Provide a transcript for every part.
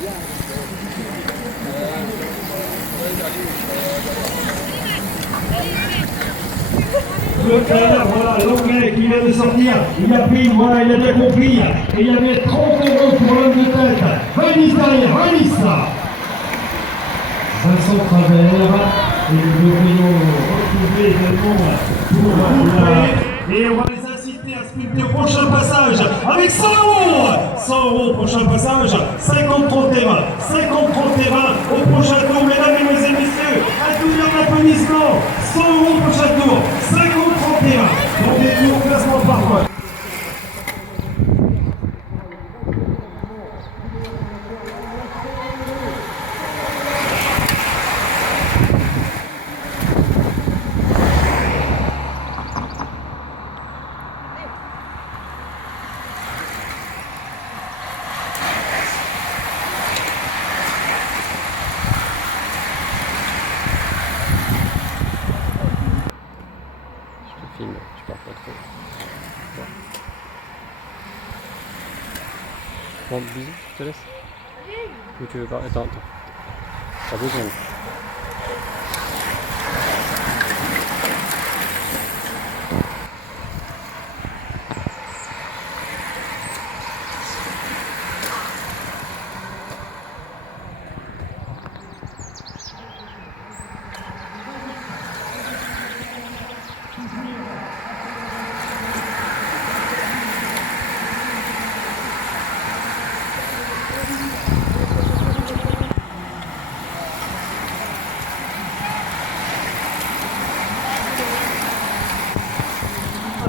Le trailer, voilà, l'anglais qui vient de sortir, il a pris, voilà, il a bien compris, et il y avait 30 € pour l'homme de tête. Vanis derrière, Vanis là. Vincent Travers, et nous devrions retrouver également pour la... Et on va les inciter à sculpter au prochain passage avec 100 €. 100 € prochain passage, 50 30 et 20, 50 30 et 20 au prochain tour, mesdames et messieurs, un double applaudissement, 100 € au prochain tour, 50 30 et 20, dans des tours classement par points. Filme, je parle pas trop. Bon, bisous, je te laisse. Ou tu veux pas? Attends. T'as besoin.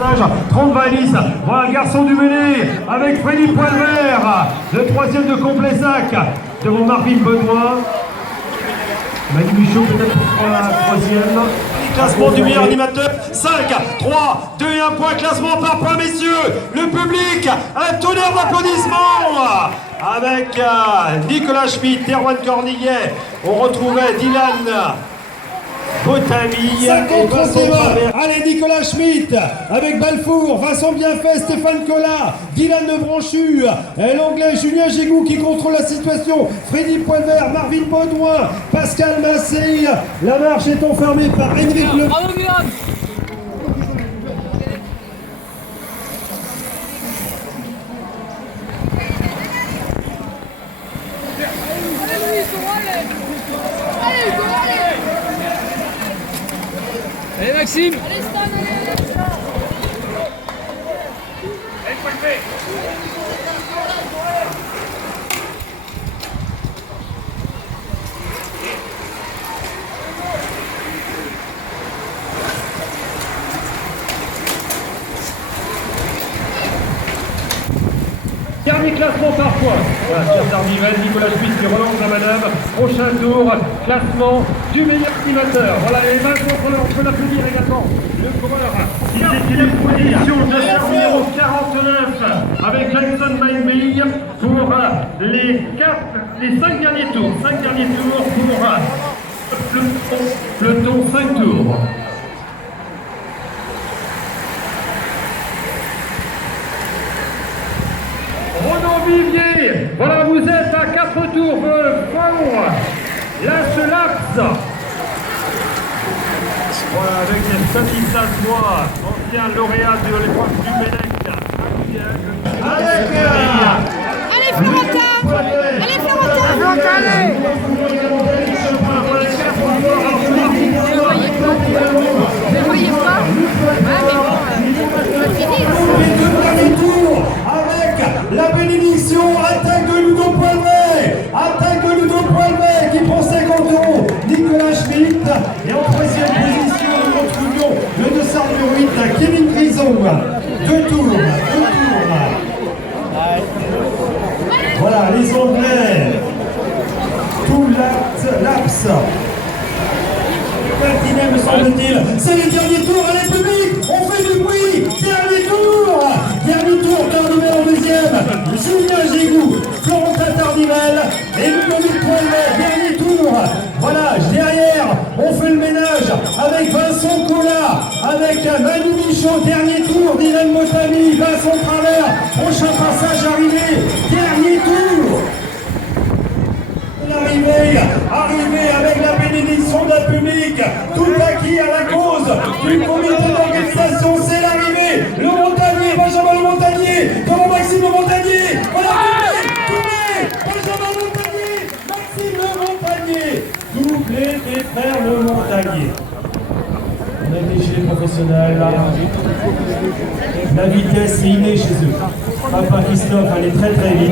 Passage, 30 Valis, voilà Garçon du Mêlé avec Freddy Poilvert, le troisième de Complessac, devant Marvin Benoît. Manu Michaud peut-être pour la troisième. Classement du meilleur animateur, 5, 3, 2 et 1 point, classement par point, messieurs. Le public, un tonnerre d'applaudissements avec Nicolas Schmitt, Erwan Cornillet. On retrouvait Dylan Botamy, 50-31. Allez, Nicolas Schmitt avec Balfour, Vincent Bienfait, Stéphane Collat, Dylan de Branchu, l'anglais Julien Gégou qui contrôle la situation, Freddy Poilvert, Marvin Baudouin, Pascal Massé. La marche est enfermée par Henrik Le... Allez Maxime! Allez Stan, allez! Dernier classement par points. Voilà, Pierre Dardivel, Nicolas Schmitt qui relance la manœuvre. Prochain tour, classement du meilleur animateur. Voilà, les mains contre l'or, on peut l'applaudir également. Le coureur, il est en position de numéro 49 avec Jackson Mainby pour les 5 derniers tours. 5 derniers tours pour le peloton 5 tours. Renaud Vivier, voilà, vous êtes à 4 tours, lâche l'axe. Voilà, avec Stanislas Bois, ancien lauréat de l'épreuve du Mélec. Allez Florentin! Allez Florentin! Allez! Vous ne voyez pas? Ouais, mais bon, c'est fini. Les deux derniers tours avec la bénédiction, attaque de Ludo Poilvet, qui prend 50 €, Nicolas Schmitt, et en troisième position, nous retrouvions le dossard numéro 8, Kevin Grison. Deux tours. Voilà, les Anglais, tout l'axe. Pertinet, me semble-t-il. C'est les derniers tours, allez public, on fait du bruit. Dernier tour, Tardivel en deuxième, Julien Gégou, Florentin Tardivel et Ludovic Poilvet, dernier tour. Voilà, derrière, on fait le ménage avec Vincent Collat, avec Manu Michaud, dernier tour, Dylan Botamy, Vincent Travers, prochain passage arrivé, dernier tour. l'arrivée avec la bénédiction d'un public tout acquis à la cause du comité d'organisation. C'est l'arrivée. Le Montagnier, Benjamin Le Montagnier, devant Maxime Le Montagnier. Voilà, doublé, Benjamin Le Montagnier, Maxime Le Montagnier. Doublé des frères Le Montagnier. On a été chez les professionnels, là. La vitesse est innée chez eux. Papa Christophe allait très très vite.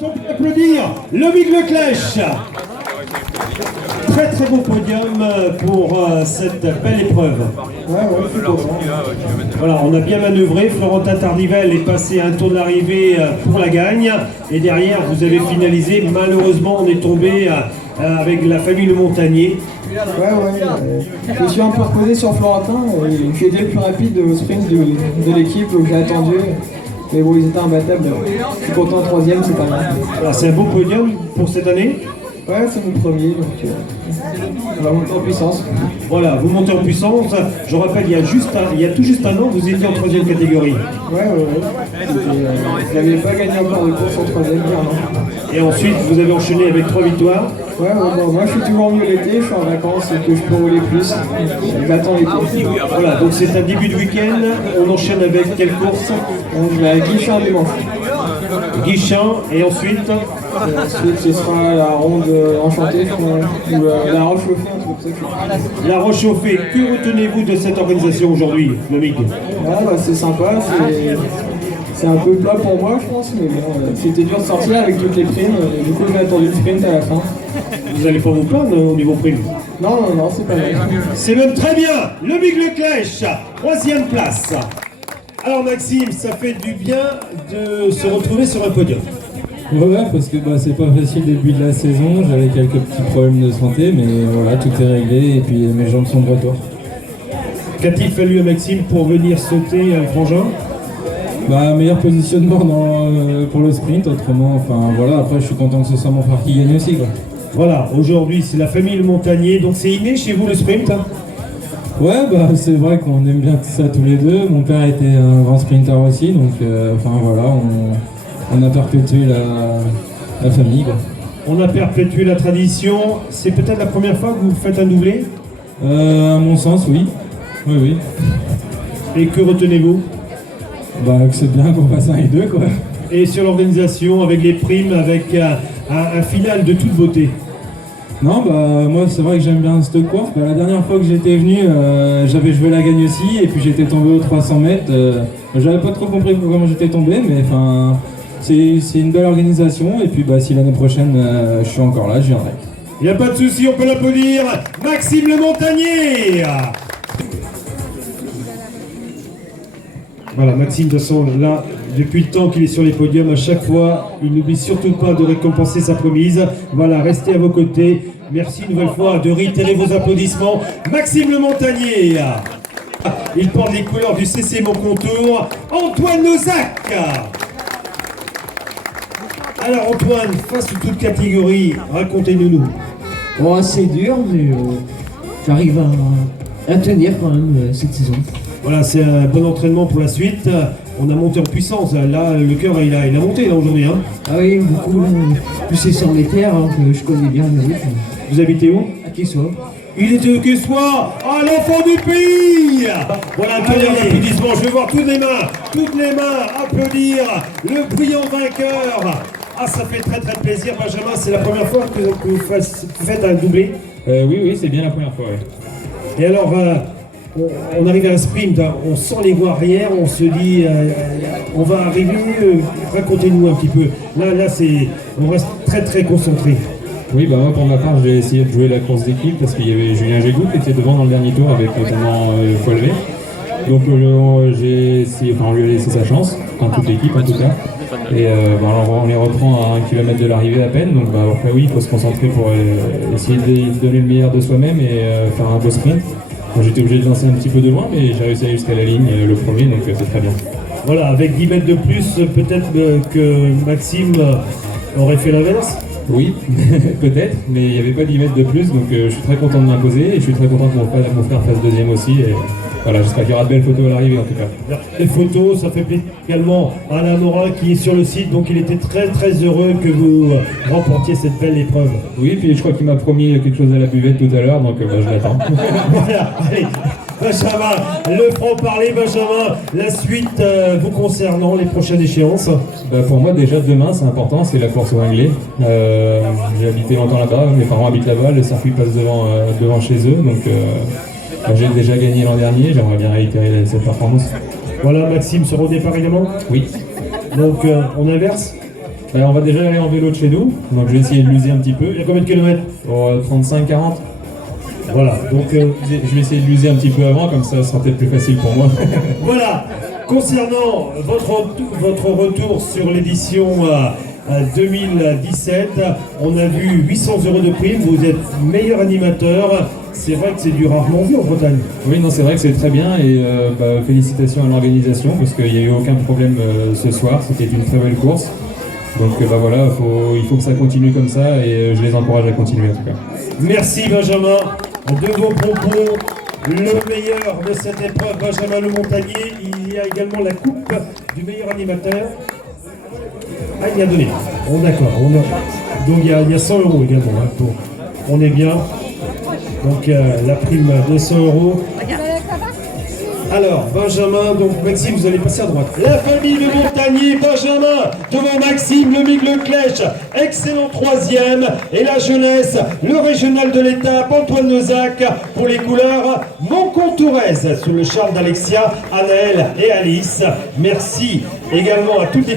On peut applaudir Lomique Leclèche. Très très beau podium pour cette belle épreuve. Voilà, on a bien manœuvré. Florentin Tardivel est passé un tour de l'arrivée pour la gagne. Et derrière, vous avez finalisé. Malheureusement, on est tombé avec la famille Le Montagnier. Je me suis un peu reposé sur Florentin. J'ai été le plus rapide au sprint de l'équipe que j'ai attendu. Mais bon, ils étaient imbattables. Je suis content, troisième, c'est pas mal. Alors, c'est un beau podium pour cette année. Ouais, c'est mon premier, donc on va monter en puissance. Voilà, vous montez en puissance. Je rappelle, il y a tout juste un an, vous étiez en troisième catégorie. Ouais. Je n'avais pas gagné encore de course en troisième, clairement. Et ensuite, vous avez enchaîné avec 3 victoires. Bon, moi je suis toujours mieux l'été, je suis en vacances et que je peux rouler plus. J'attends l'été. Voilà, donc c'est un début de week-end. On enchaîne avec quelle course? Je vais à Guichin dimanche. Guichin, et ensuite Ensuite, ce sera la ronde enchantée, ou la roche chauffée, un truc comme ça. La roche chauffée. Que retenez-vous de cette organisation aujourd'hui, Lomique? C'est sympa, c'est un peu plat pour moi, je pense, mais bon, c'était dur de sortir avec toutes les primes. Du coup, j'ai attendu le sprint à la fin. Vous n'allez pas vous plaindre au niveau prime? Non, c'est pas mal. C'est même très bien. Lomique Leclèche, 3e place. Alors Maxime, ça fait du bien de se retrouver sur un podium. Ouais, parce que c'est pas facile le début de la saison, j'avais quelques petits problèmes de santé, mais voilà, tout est réglé et puis mes jambes sont de retour. Qu'a-t-il fallu à Maxime pour venir sauter un frangin? Meilleur positionnement pour le sprint, autrement, voilà, après je suis content que ce soit mon frère qui gagne aussi, quoi. Voilà, aujourd'hui c'est la famille Le Montagnier, donc c'est inné chez vous le sprint? Ouais, c'est vrai qu'on aime bien ça tous les deux, mon père était un grand sprinter aussi, donc voilà, on a perpétué la famille, quoi. On a perpétué la tradition, c'est peut-être la première fois que vous faites un doublé? À mon sens, oui. Oui. Et que retenez-vous? Que c'est bien qu'on fasse 1 et 2, quoi. Et sur l'organisation, avec les primes, avec un final de toute beauté? Non, moi c'est vrai que j'aime bien cette course. La dernière fois que j'étais venu, j'avais joué la gagne aussi, et puis j'étais tombé aux 300 mètres. J'avais pas trop compris comment j'étais tombé, mais c'est une belle organisation, et puis si l'année prochaine je suis encore là, je viendrai. Il n'y a pas de souci, on peut l'applaudir. Maxime Le Montagnier. Voilà, Maxime, de toute façon, là, depuis le temps qu'il est sur les podiums, à chaque fois, il n'oublie surtout pas de récompenser sa promise. Voilà, restez à vos côtés. Merci une nouvelle fois de réitérer vos applaudissements. Maxime Le Montagnier. Il porte les couleurs du CC Mon Contour. Antoine Nozac. Alors Antoine, face à toute catégorie, racontez-nous. C'est dur, mais j'arrive à tenir quand même cette saison. Voilà, c'est un bon entraînement pour la suite. On a monté en puissance. Là, le cœur, il a monté là aujourd'hui. Hein. Ah oui, beaucoup. Plus c'est sur les terres, que je connais bien le rythme. Vous habitez où? À Quessois. Il était au Quessois, l'enfant du pays. Voilà un peu d'applaudissements. Je vais voir toutes les mains applaudir le brillant vainqueur. Ça fait très très plaisir, Benjamin. C'est la première fois que vous faites un doublé? Oui, c'est bien la première fois, oui. Et alors, on arrive à un sprint, on sent les voies arrière, on se dit, on va arriver, racontez-nous un petit peu. Là, on reste très très concentré. Oui, moi pour ma part, j'ai essayé de jouer la course d'équipe parce qu'il y avait Julien Gégou qui était devant dans le dernier tour avec notamment Poilvé. Donc j'ai essayé, on lui a laissé sa chance, dans toute l'équipe en tout cas. Et on les reprend à 1 km de l'arrivée à peine. Donc après oui, il faut se concentrer pour essayer de donner le meilleur de soi-même et faire un beau sprint. J'étais obligé de lancer un petit peu de loin, mais j'ai réussi à aller jusqu'à la ligne le premier, donc c'est très bien. Voilà, avec 10 mètres de plus, peut-être que Maxime aurait fait l'inverse. Oui, peut-être, mais il n'y avait pas 10 mètres de plus, donc je suis très content de m'imposer et je suis très content que mon frère fasse deuxième aussi. Et voilà, j'espère qu'il y aura de belles photos à l'arrivée en tout cas. Les photos, ça fait plaisir également à Alain Morin qui est sur le site, donc il était très très heureux que vous remportiez cette belle épreuve. Oui, puis je crois qu'il m'a promis quelque chose à la buvette tout à l'heure, donc je l'attends. Voilà, allez, Benjamin, le franc-parler, Benjamin, la suite vous concernant, les prochaines échéances. Bah, pour moi, déjà demain, c'est important, c'est la course au Anglais. J'ai habité longtemps là-bas, mes parents habitent là-bas, le circuit passe devant chez eux, donc j'ai déjà gagné l'an dernier, j'aimerais bien réitérer cette performance. Voilà, Maxime sera au départ également. Oui. Donc on inverse. Bah, on va déjà aller en vélo de chez nous, donc je vais essayer de l'user un petit peu. Il y a combien de kilomètres? 35-40. Voilà, donc je vais essayer de l'user un petit peu avant, comme ça ce sera peut-être plus facile pour moi. voilà, concernant votre retour sur l'édition 2017, on a vu 800 € de prime, vous êtes meilleur animateur, c'est vrai que c'est du rarement vu en Bretagne. Oui, non, c'est vrai que c'est très bien et félicitations à l'organisation parce qu'il n'y a eu aucun problème ce soir, c'était une très belle course. Donc voilà, il faut que ça continue comme ça et je les encourage à continuer en tout cas. Merci Benjamin de vos propos. Le meilleur de cette épreuve, Benjamin Le Montagnier. Il y a également la coupe du meilleur animateur. Ah, il y a donné. Bon, d'accord. Donc il y a 100 € également. Hein, on est bien. Donc la prime de 100 €. Alors, Benjamin, donc Maxime, vous allez passer à droite. La famille de Montagnier, Benjamin, devant Maxime, le Mig Leclèche, excellent troisième. Et la jeunesse, le régional de l'étape, Antoine Nozac, pour les couleurs, Montcontourez, sous le charme d'Alexia, Anaël et Alice. Merci également à toutes les